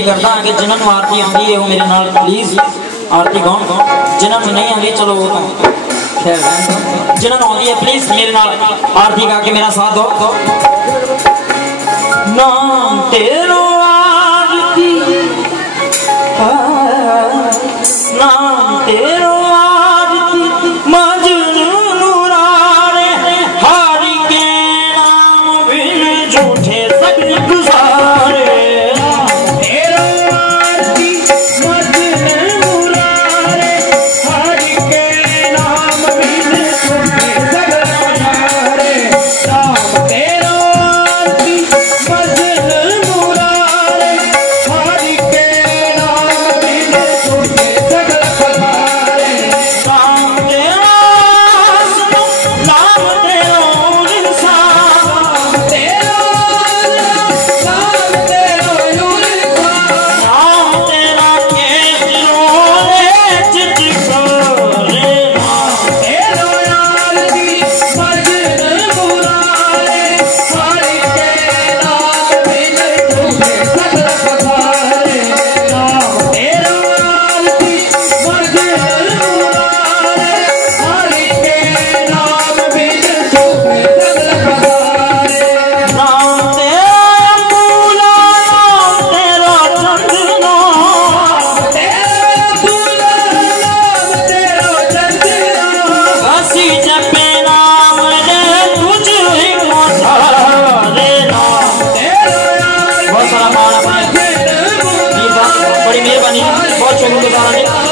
बेनती करता कि जिन्होंने आरती आती है वो मेरे नाल प्लीज आरती गाउन जिन्होंने नहीं आती चलो वो तो खैर जिन्होंने आती है प्लीज मेरे नाल आरती गा के मेरा साथ दो नाम तेरो आरती नाम तेरो आरती मजनू नुरारे हरि के नाम बिन झूठे सपने गुजारे तेरो आरती मजनू नुरारे हरि के नाम बिन झूठे सपने गुजारे नाम तेरो आरती मजनू नुरारे हरि के नाम बिन झूठे बड़ी मेहरबानी बहुत शुक्रिया।